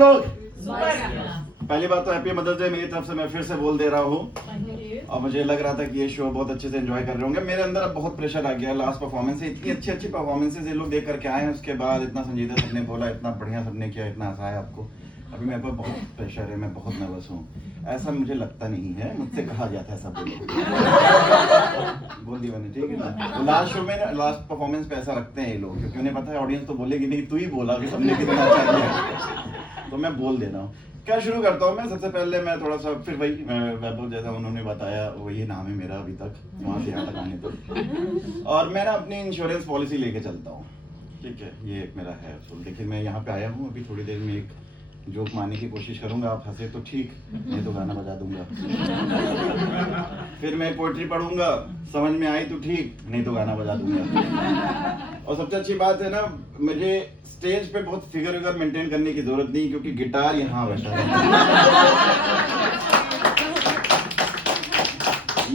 लोग? पहली बात तो हैप्पी मदर्स डे मेरी तरफ से मैं फिर से बोल दे रहा हूँ। और मुझे लग रहा था कि ये शो बहुत अच्छे से एंजॉय कर रहे होंगे। मेरे अंदर अब बहुत प्रेशर आ गया लास्ट परफॉर्मेंस से। इतनी अच्छी अच्छी परफॉर्मेंसेस ये लोग देख करके आए हैं, उसके बाद इतना संजीदा सबने बोला, इतना बढ़िया सबने किया, इतना हंसाया आपको। अभी मेरे पर बहुत प्रेशर है, मैं बहुत नर्वस हूँ। ऐसा मुझे लगता नहीं है, मुझसे कहा जाता है सब बोल दिया मैंने, ठीक है ना। तो लास्ट शो में लास्ट परफॉर्मेंस पे ऐसा रखते हैं ये लोग, क्योंकि उन्हें पता है ऑडियंस तो बोलेगी नहीं, तू ही बोला कि सबने कितना अच्छा किया, तो मैं बोल देना हूँ। क्या शुरू करता हूँ मैं। सबसे पहले मैं थोड़ा सा फिर वही वैभव जैसा उन्होंने बताया वही नाम है मेरा अभी तक, वहाँ से यहाँ तक आने तक। और मैं ना अपनी इंश्योरेंस पॉलिसी लेके चलता हूँ, ठीक है। ये एक मेरा है। तो देखिए मैं यहाँ पे आया हूँ, अभी थोड़ी देर में एक जोक मारने की कोशिश करूंगा, आप हंसे तो ठीक, नहीं तो गाना बजा दूंगा। फिर मैं पोएट्री पढ़ूंगा, समझ में आई तो ठीक, नहीं तो गाना बजा दूंगा। और सबसे अच्छी बात है ना, मुझे स्टेज पे बहुत फिगर विगर मेंटेन करने की जरूरत नहीं, क्योंकि गिटार यहाँ बैठा है।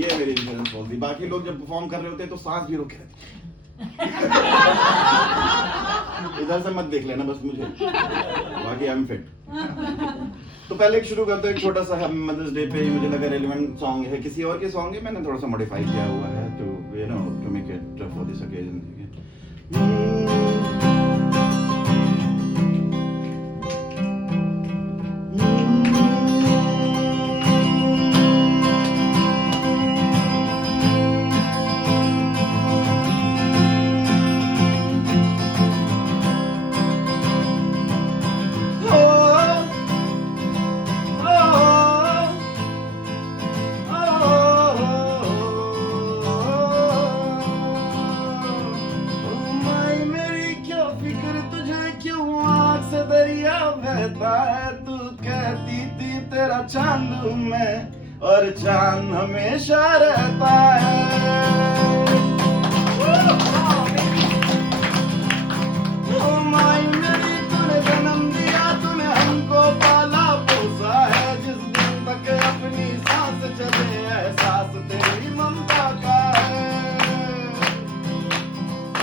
ये मेरी इंश्योरेंस पॉलिसी। बाकी लोग जब परफॉर्म कर रहे होते हैं तो सांस भी रोके रहते हैं। इधर से मत देख लेना बस मुझे, बाकी आई एम फिट। तो पहले एक शुरू करते हैं, एक छोटा सा हैप्पी मदर्स डे पे मुझे लगा रेलेवेंट सॉन्ग है, किसी और के सॉन्ग है, मैंने थोड़ा सा मॉडिफाई किया हुआ है to you know to make it for this occasion. दरिया बहता है, तू कहती थी तेरा चांद हूं मैं, और चांद हमेशा रहता है। मेरी तूने जन्म दिया, तूने हमको पाला पोसा है, जिस दिन तक अपनी सांस चले एहसास तेरी ममता का है।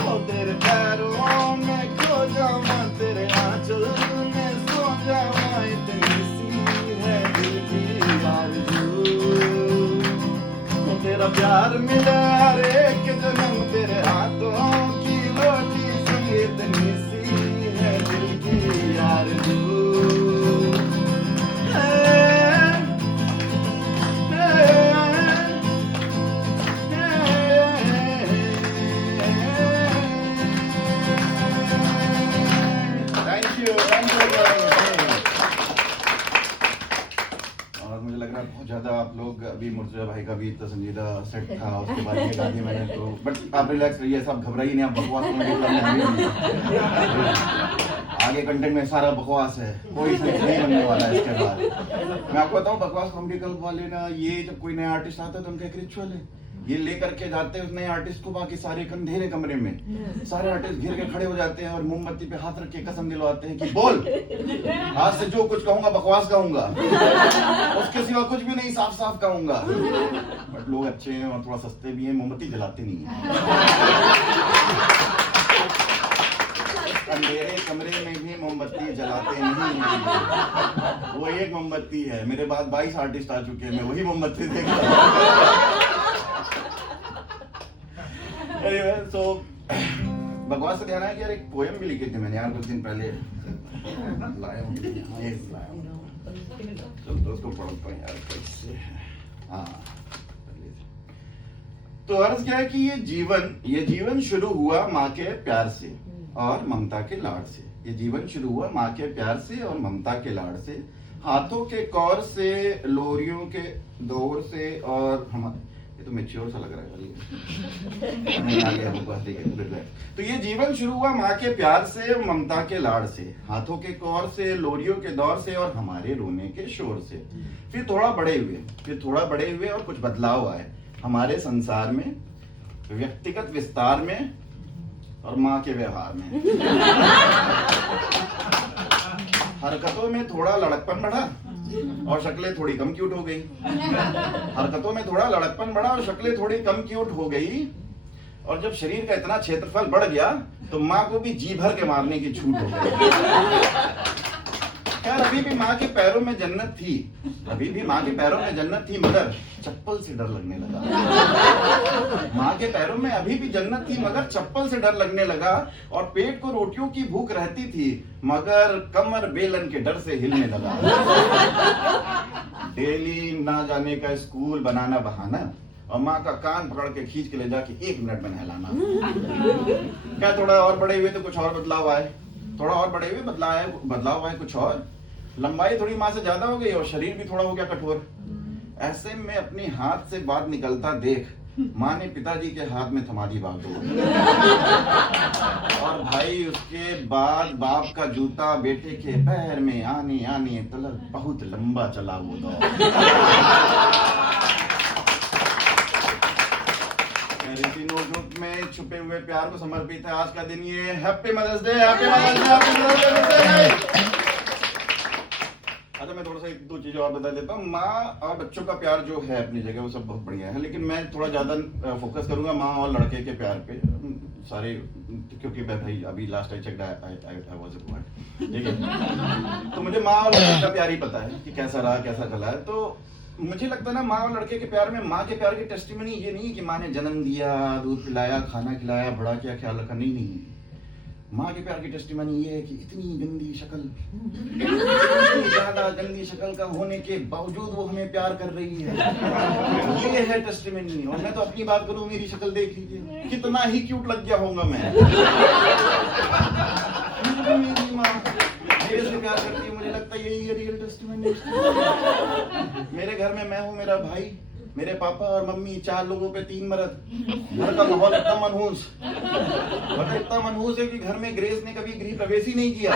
ओ तेरे पैरों में खो जाऊं, तेरे आंचल में सो जाऊं, इतनी सी है दिल की आरज़ू। तेरा प्यार मिले हर एक जन्म, तेरे हाथों की रोटी संग, इतनी सी है दिल की आरज़ू। बहुत ज्यादा आप लोग अभी मुर्तजा भाई का भी इतना संजीदा सेट था, उसके बाद ये गा दिया मैंने, तो बट आप रिलैक्स रहिए, सब घबराइए नहीं, आप बकवास आगे कंटेंट में सारा बकवास है, कोई सेंस नहीं बनने वाला है इसके बाद। मैं आपको बताऊं, बकवास कॉमेडी क्लब वाले ना, ये जब कोई नया आर्टिस्ट आता है तो उनका एक रिचुअल है, ये लेकर के जाते हैं उस नए आर्टिस्ट को बाकी सारे अंधेरे कमरे में, सारे आर्टिस्ट घिर के खड़े हो जाते हैं और मोमबत्ती पे हाथ रख के कसम दिलवाते हैं कि बोल, आज से जो कुछ कहूंगा बकवास कहूंगा, उसके सिवा कुछ भी नहीं, साफ साफ कहूंगा। बट लोग अच्छे हैं और थोड़ा सस्ते भी हैं, मोमबत्ती जलाते नहीं है। अंधेरे कमरे में भी मोमबत्ती जलाते नहीं, वो एक मोमबत्ती है। मेरे बाद 22 आर्टिस्ट आ चुके हैं, मैं वही मोमबत्ती देख रहा हूँ। तो बकवास से ध्यान है कि यार एक पोएम भी लिखी थी मैंने यार कुछ दिन पहले, लाया हूँ तो उसको पढ़ता हूँ यार कैसे। हाँ, तो अर्ज क्या है कि ये जीवन शुरू हुआ माँ के प्यार से और ममता के लाड से। ये जीवन शुरू हुआ माँ के प्यार से और ममता के लाड से, हाथों के कौर से, लोरियों के दौर से, और हमारे ये तो मैच्योर सा लग रहा है नहीं आ गया तो ये जीवन शुरू हुआ माँ के प्यार से, ममता के लाड से, हाथों के कौर से, लोरियों के दौर से, और हमारे रोने के शोर से। फिर थोड़ा बड़े हुए और कुछ बदलाव आए हमारे संसार में, व्यक्तिगत विस्तार में और माँ के व्यवहार में। हरकतों में थोड़ा लड़कपन बढ़ा और शक्लें थोड़ी कम क्यूट हो गई। हरकतों में थोड़ा लड़कपन बढ़ा और शक्लें थोड़ी कम क्यूट हो गई। और जब शरीर का इतना क्षेत्रफल बढ़ गया तो माँ को भी जी भर के मारने की छूट हो गई। यार अभी भी माँ के पैरों में जन्नत थी, अभी भी माँ के पैरों में जन्नत थी, मगर चप्पल से डर लगने लगा। माँ के पैरों में अभी भी जन्नत थी मगर चप्पल से डर लगने लगा, और पेट को रोटियों की भूख रहती थी मगर कमर बेलन के डर से हिलने लगा। डेली ना जाने का स्कूल बनाना बहाना, और माँ का कान पकड़ के खींच के ले जाके 1 मिनट में नहलाना। क्या थोड़ा और बड़े हुए तो कुछ और बदलाव आए, थोड़ा और बड़े हुए बदलाव आए कुछ और, लंबाई थोड़ी माँ से ज्यादा हो गई और शरीर भी थोड़ा हो गया कठोर। ऐसे में अपनी हाथ से बात निकलता देख माँ ने पिताजी के हाथ में थमा दी बागडोर। और भाई उसके बाद बाप का जूता बेटे के पैर में आने आने तलक बहुत लंबा चला वो दौर। मेरे नोटबुक में छुपे हुए प्यार को समर्पित है आज का दिन ये। Happy mother's day, happy mother's day, happy mother's day. अच्छा मैं थोड़ा सा 1-2 चीजें और बता देता हूँ। माँ और बच्चों का प्यार जो है अपनी जगह वो सब बहुत बढ़िया है, लेकिन मैं थोड़ा ज्यादा फोकस करूंगा माँ और लड़के के प्यार पे सारे, क्योंकि मैं भाई अभी last I checked I was a boy, ठीक है। तो मुझे माँ और लड़के का प्यार ही पता है कि कैसा रहा कैसा चला है। तो मुझे लगता है ना माँ और लड़के के प्यार में माँ के प्यार की टेस्टिमनी ये नहीं कि माँ ने जन्म दिया, दूध पिलाया, खाना खिलाया, बड़ा किया, ख्याल रखा, नहीं। माँ के प्यार की टेस्टिमनी ये है कि इतनी गंदी शक्ल, इतनी ज्यादा गंदी शक्ल का होने के बावजूद वो हमें प्यार कर रही है, ये है टेस्टिमनी। और मैं तो अपनी बात करूं, मेरी शक्ल देख लीजिए, कितना ही क्यूट लग गया होगा मैं। मेरी माँ मेरे से प्यार करती है, मुझे लगता है यही है रियल टेस्टिमनी। मेरे घर में मैं हूँ, मेरा भाई, मेरे पापा और मम्मी, 4 लोगों पे 3 मर्द। घर का माहौल इतना मनहूस, मतलब इतना मनहूस है कि घर में ग्रेस ने कभी गृह प्रवेश ही नहीं किया।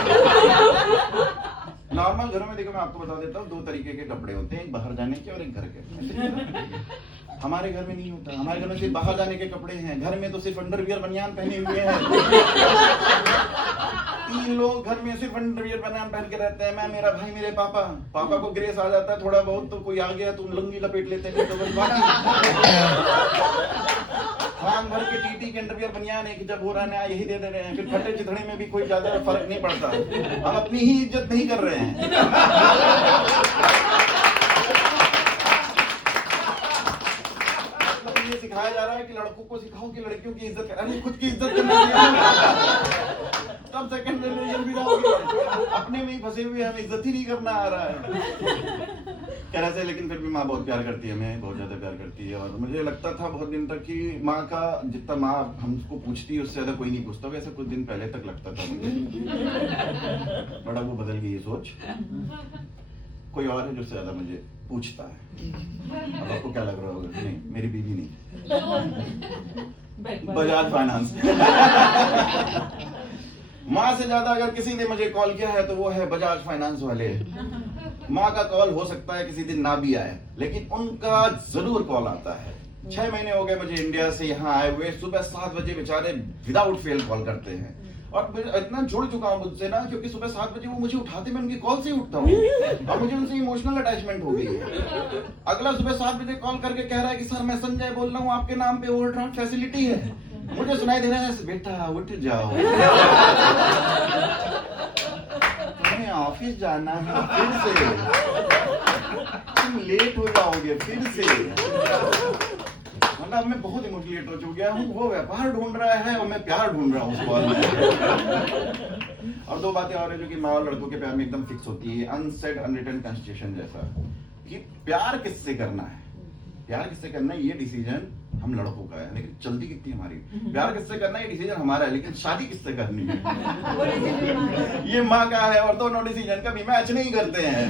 नॉर्मल घरों में देखो, मैं आपको बता देता हूँ, 2 तरीके के कपड़े होते हैं, एक बाहर जाने के और एक घर के। हमारे घर में नहीं होता, हमारे घर में सिर्फ बाहर जाने के कपड़े हैं, घर में तो सिर्फ अंडरवियर बनियान पहने हुए हैं। 3 लोग घर में सिर्फ अंडरवियर बनियान पहन के रहते हैं, मैं, मेरा भाई, मेरे पापा। पापा को ग्रेस आ जाता है थोड़ा बहुत, तो कोई आ गया तो लंगी लपेट लेते हैं, तो बस बाकी खान भर के टीटी के अंडरवियर बनियान एक जब हो रहा है यही दे रहे हैं, फिर फटे चिथड़े में भी कोई ज्यादा फर्क नहीं पड़ता। हम अपनी ही इज्जत नहीं कर रहे हैं। ये सिखाया जा रहा है कि लड़कों को सिखाओ कि लड़कियों की इज्जत करें, अरे खुद की इज्जत करना तब सेकंड जनरेशन भी जाओगे, अपने में ही फंसे हुए, हमें इज्जत ही नहीं करना आ रहा है। कह से, लेकिन फिर भी माँ बहुत प्यार करती है, हमें बहुत ज्यादा प्यार करती है। और मुझे लगता था बहुत दिन तक कि माँ का जितना माँ हमको पूछती है उससे ज्यादा कोई नहीं पूछता, वैसे कुछ दिन पहले तक लगता था मुझे। बड़ा वो बदल गई ये सोच, कोई और है जो ज्यादा मुझे पूछता है। अब आपको क्या लग रहा होगा? नहीं, मेरी बीवी नहीं, बजाज फाइनेंस। माँ से ज्यादा अगर किसी ने मुझे कॉल किया है तो वो है बजाज फाइनेंस वाले। माँ का कॉल हो सकता है किसी दिन ना भी आए, लेकिन उनका जरूर कॉल आता है। 6 महीने हो गए मुझे इंडिया से यहाँ आए हुए, सुबह 7 बजे बेचारे विदाउट फेल कॉल करते हैं। और मैं इतना जुड़ चुका हूँ मुझसे ना, क्योंकि सुबह 7 बजे वो मुझे उठाते, मैं उनकी कॉल से ही उठता हूँ, और मुझे उनसे इमोशनल अटैचमेंट हो गई है। अगला सुबह 7 बजे कॉल करके कह रहा है कि सर मैं संजय बोल रहा हूँ, आपके नाम पे ओवरड्राफ्ट फैसिलिटी है। मुझे सुनाई दे रहा है, बेटा उठ जाओ, तुम्हें ऑफिस जाना है, फिर से तुम लेट हो जाओगे, फिर से। मतलब मैं बहुत इमोशनली हो गया हूँ। वो व्यापार ढूंढ रहा है और मैं प्यार ढूंढ रहा हूँ उस कॉल में। और 2 बातें और है जो कि माँ और लड़कों के प्यार में एकदम फिक्स होती है, अनसेड अनरिटन कॉन्स्टिट्यूशन जैसा, कि प्यार किससे करना है, प्यार किससे करना है ये डिसीजन हम लड़कों का है, लेकिन चलती कितनी हमारी। प्यार किससे करना है ये डिसीजन हमारा है, लेकिन शादी किससे करनी है ये माँ का है। और दोनों डिसीजन कभी मैच नहीं करते हैं।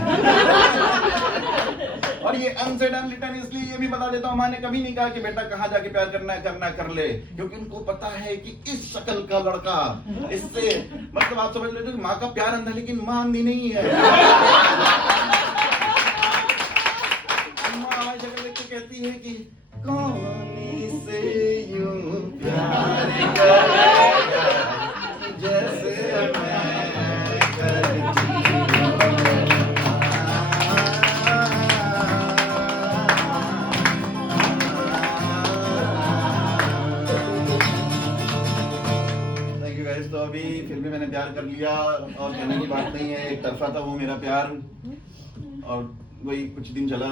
और ये अनसेड अनरिटन इसलिए ये भी बता देता हूँ, माँ ने कभी नहीं कहा कि बेटा कहाँ जाके प्यार करना है, करना कर ले, क्योंकि उनको पता है कि इस शक्ल का लड़का इससे, मतलब आप समझ लेते माँ का प्यार अंधा, लेकिन माँ अंधी नहीं है। माँ हमारी जगह देख के कहती है कि कौन से यूं प्यार करेगा जैसे मैं करती हूँ। Thank you guys. तो अभी फिल्मी भी मैंने प्यार कर लिया और कहने की बात नहीं है, एक तरफा था वो मेरा प्यार और वही कुछ दिन चला,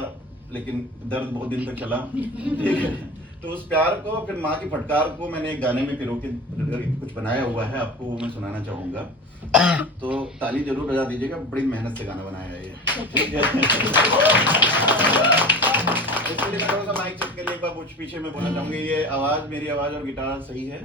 लेकिन दर्द बहुत दिन तक चला। ठीक है, तो उस प्यार को फिर माँ की फटकार को मैंने एक गाने में पिरो के कुछ बनाया हुआ है, आपको वो मैं सुनाना चाहूंगा, तो ताली जरूर बजा दीजिएगा, बड़ी मेहनत से गाना बनाया है ये। ठीक है, इसके लिए मैं थोड़ा सा माइक चेक के लिए एक बार कुछ पीछे में बोलना चाहूंगी, ये आवाज, मेरी आवाज और गिटार सही है?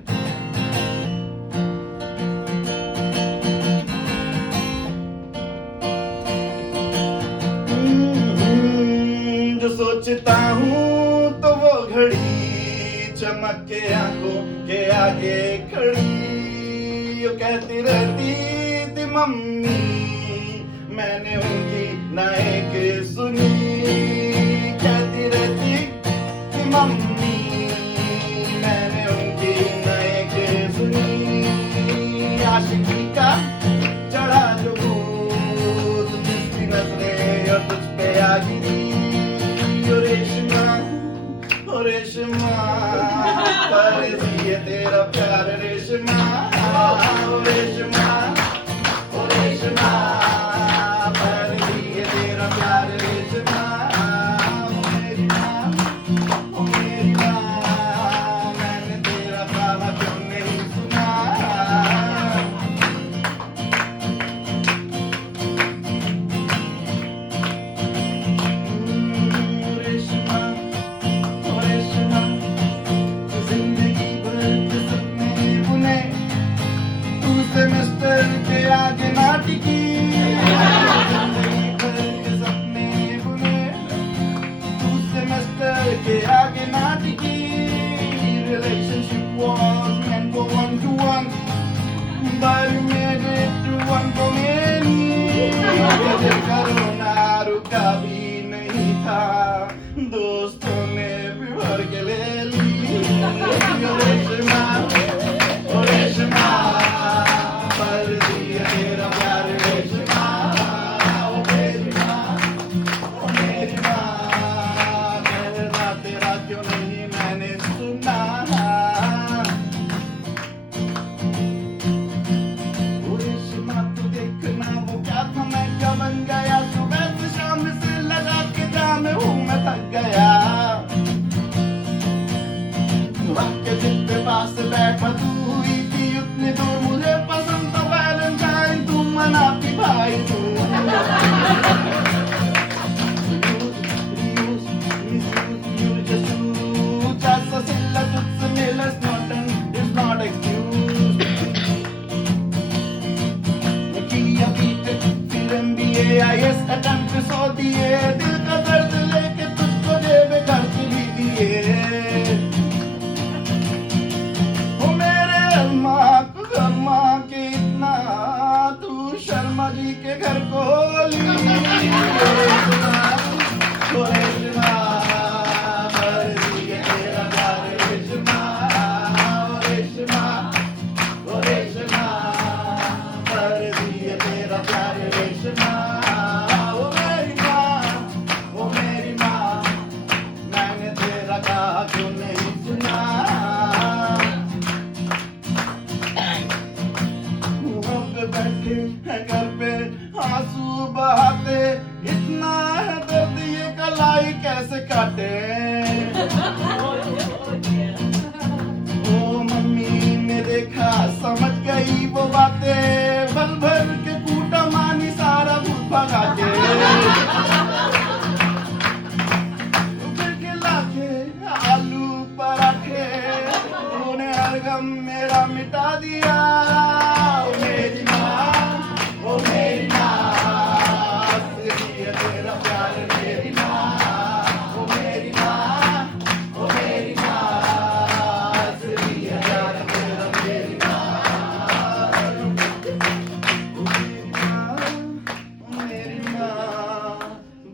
जो सोचता हूँ तो वो घड़ी चमक के आंखों के आगे खड़ी, यो कहती रहती थी मम्मी, मैंने उनकी ना एक सुनी, कहती रहती थी मम्मी, मैंने उनकी ना एक सुनी, आशिकी का चढ़ा जो भूत, जिसकी नजरें और तुझ पे आ गिरी, ओ रेशमा, ओ रेशमा, पर दिए तेरा प्यार रेशमा, ओ रेशमा, ओ रेशमा, पर दिए तेरा प्यार रेशमा, ओ मेरी माँ, ओ मेरी माँ, मैंने तेरा गाना क्यों नहीं सुना। रेशमा, ओ रेशमा, जिंदगी भर के सपने बुने, तू सेमेस्टर के आगे ना टिकी, जिंदगी भर के सपने बुने, तू सेमेस्टर के आगे ना टिकी, relationship was meant for one to one, but you made it to one for many, ये करोना रुका भी नहीं था, दोस्तों ने भी भर के ले ली, ओ रेशमा, ओ रेशमा, पर दिया तेरा प्यार रेशमा, ओ मेरी माँ, ओ मेरी माँ, कहना तेरा क्यों नहीं मैंने सुना। ओ रेशमा तू देखना वो क्या था, मैं क्या बन गया, सुबह से शाम से लगा के जाम हूँ मैं थक गया, के दिल पे पास बैठा तू हुई थी उतनी दूर, मुझे पसंद था वैलेंटाइन तू मनाती भाई तू, अटैम्प्ट सो दिए, दिल का दर्द लेके तुझको जेब खर्च भी दिए, ओ मेरे माँ को घर माँ के इतना तू शर्मा जी के घर को ली, ओ रेशमा, भर दिए तेरा प्यार रेशमा, ओ रेशमा, ओ रेशमा, भर दिए तेरा प्यार रेशमा, ओ मेरी माँ, मैंने तेरा कहा क्यों नहीं सुना। मुँह पे बैठे हैं घर पे आंसू बहाते, इतना है दर्द ये कलाई कैसे काटे, ओ मम्मी ने देखा समझ गई वो बातें, बल भर के कूटा मानी सारा भूत भगा के, फिर खिला के आलू पराठे, तूने हर गम मेरा मिटा दिया, ओ मेरी माँ, ओ मेरी माँ, इसलिए तेरा प्यार मेरी माँ, ओ मेरी माँ, ओ मेरी माँ, इसलिए प्यार तेरा मेरी माँ, ओ मेरी माँ,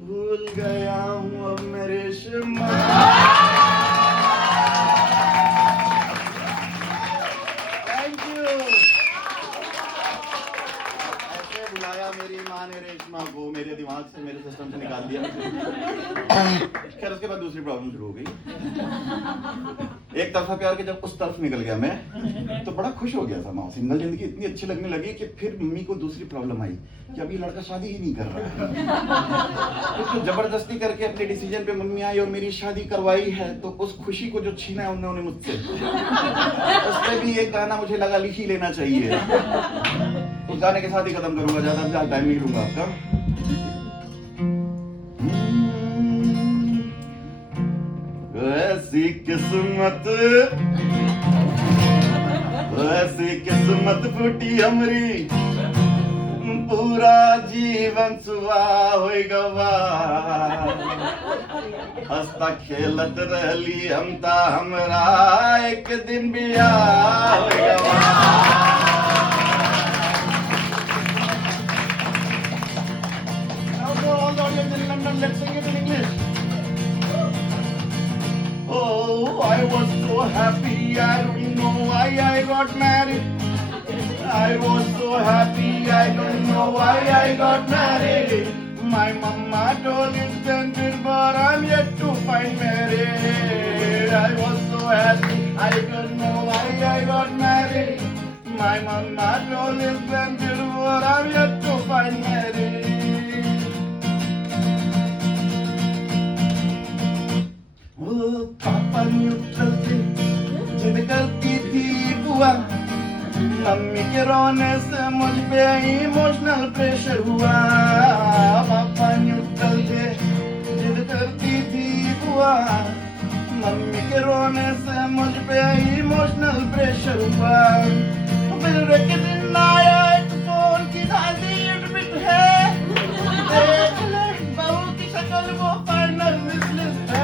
भूल गया हूँ अब मैं रेशमा। Thank you. मेरे सिस्टम से निकाल दिया। खैर उसके बाद दूसरी प्रॉब्लम शुरू हो गई। एक तरफा प्यार के जब उस तरफ निकल गया मैं, तो बड़ा खुश हो गया था। माँ सिंगल जिंदगी इतनी अच्छी लगने लगी कि फिर मम्मी को दूसरी प्रॉब्लम आई कि अभी लड़का शादी ही नहीं कर रहा है। उसको जबरदस्ती करके अपने डिसीजन पे मम्मी आई और मेरी शादी करवाई है, तो उस खुशी को जो छीना है उन्होंने मुझसे, उसमें भी एक गाना मुझे लगा लिख ही लेना चाहिए। उस गाने के साथ ही खत्म करूंगा, ज्यादा टाइम नहीं लूंगा आपका। ऐसी किस्मत फूटी हमरी, पूरा जीवन सुहा होई गवा। हंसता खेलत रहली हमता, हमरा एक दिन बियाह होई गवा। Let's sing it in English. Oh, I was so happy, I don't know why I got married. I was so happy, I don't know why I got married. My mama told his gender, but I'm yet to find married. I was so happy, I don't know why I got married. My mama told his gender, but I'm yet to find married. पापा neutral थे, जिद करती थी बुआ। Mummy के रोने से मुझ पे इमोशनल प्रेशर हुआ। पापा न्यूट्रल थे, जिद करती थी बुआ। मम्मी के रोने से मुझ पे इमोशनल प्रेशर हुआ। फिर एक दिन आया एक फोन की दादी एडमिट है, देख ले बहू की शक्ल वो फाइनल मिसलिस है।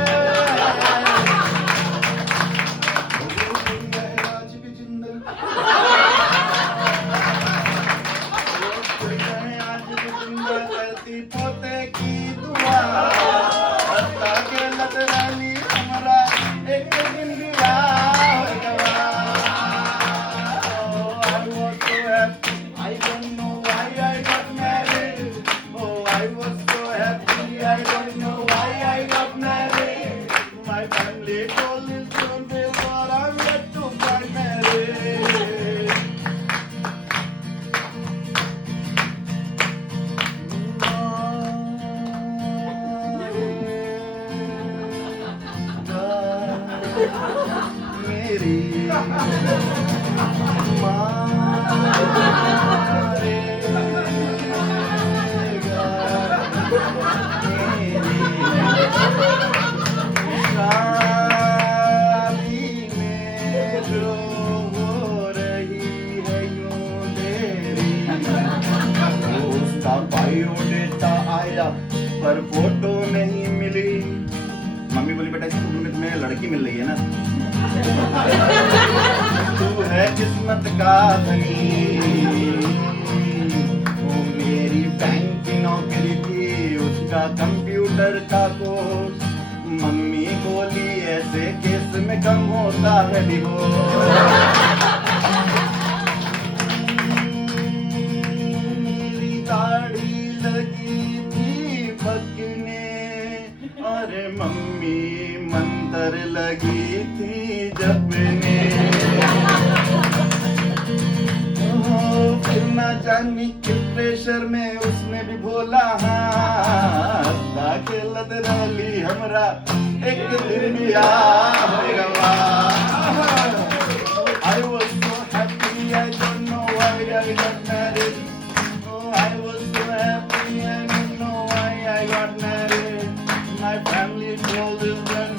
पोते की दुआ, हंसता खेलत रहली हमरा, एक दिन बियाह होई गवा। I was so happy, I don't know why I got married. Oh, I was so happy, I don't know why I got married. My family told me soon before I'm yet to find married. मेरी शादी में जो हो रही है यूं देरी, उसका बायोडेटा आया पर फोटो नहीं मिली। मम्मी बोली बेटा स्कूल में तुम्हें लड़की मिल रही है ना, तू है किस्मत का धनी। वो मेरी बैंक की नौकरी थी, उसका कंप्यूटर का कोर्स। मम्मी बोली ऐसे केस में कम होता है डिवोर्स। मेरी दाढ़ी लगी थी पकने, अरे मम्मी मंतर लगी थी जपने। फिर ना जानी किस प्रेशर में उसने भी बोला हाँ, खेलत रहली हमरा, एक दिन बियाह होई गवा। I was so happy, I don't know why I got married. Oh, I was so happy, I don't know why I got married. My family told us that